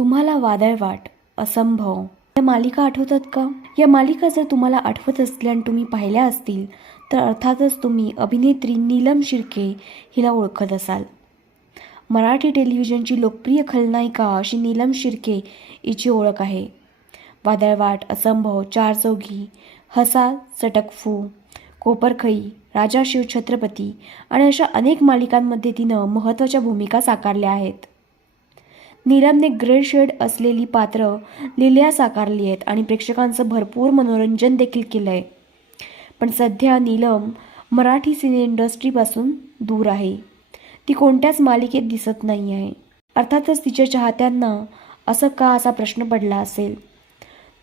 तुम्हाला वादळ वाट असंभव. या मालिका आठवतात का? या मालिका जर तुम्हाला आठवत असल्या आणि तुम्ही पाहिल्या असतील तर अर्थातच तुम्ही अभिनेत्री नीलम शिर्के हिला ओळखत असाल. मराठी टेलिव्हिजनची लोकप्रिय खलनायिका अशी नीलम शिर्के हिची ओळख आहे. वादळवाट असंभव चार चौघी हसा चटकफू कोपरखई राजा शिव छत्रपती आणि अशा अनेक मालिकांमध्ये तिनं महत्त्वाच्या भूमिका साकारल्या आहेत. नीलमने ग्रे शेड असलेली पात्र लिल्या साकारली आहेत आणि प्रेक्षकांचं भरपूर मनोरंजन देखील केलं आहे पण सध्या नीलम मराठी सिने इंडस्ट्रीपासून दूर आहे. ती कोणत्याच मालिकेत दिसत नाही आहे. अर्थातच तिच्या चाहत्यांना असं का असा प्रश्न पडला असेल?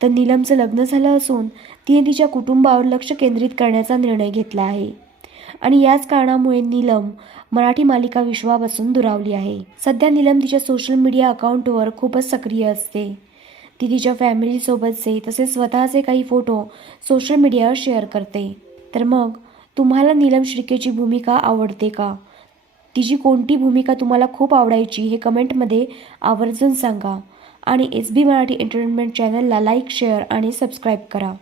तर नीलमचं लग्न झालं असून तिने तिच्या कुटुंबावर लक्ष केंद्रित करण्याचा निर्णय घेतला आहे. आणि याच कारणामुळे नीलम मराठी मालिका विश्वापासून दुरावली आहे. सध्या नीलम तिच्या सोशल मीडिया अकाउंटवर खूपच सक्रिय असते. ती तिच्या फॅमिलीसोबतचे तसेच स्वतःचे काही फोटो सोशल मीडियावर शेअर करते. तर मग तुम्हाला नीलम श्रीकेची भूमिका आवडते का? तिची कोणती भूमिका तुम्हाला खूप आवडायची हे कमेंटमध्ये आवर्जून सांगा. आणि एस बी मराठी एंटरटेनमेंट चॅनलला लाईक शेअर आणि सबस्क्राईब करा.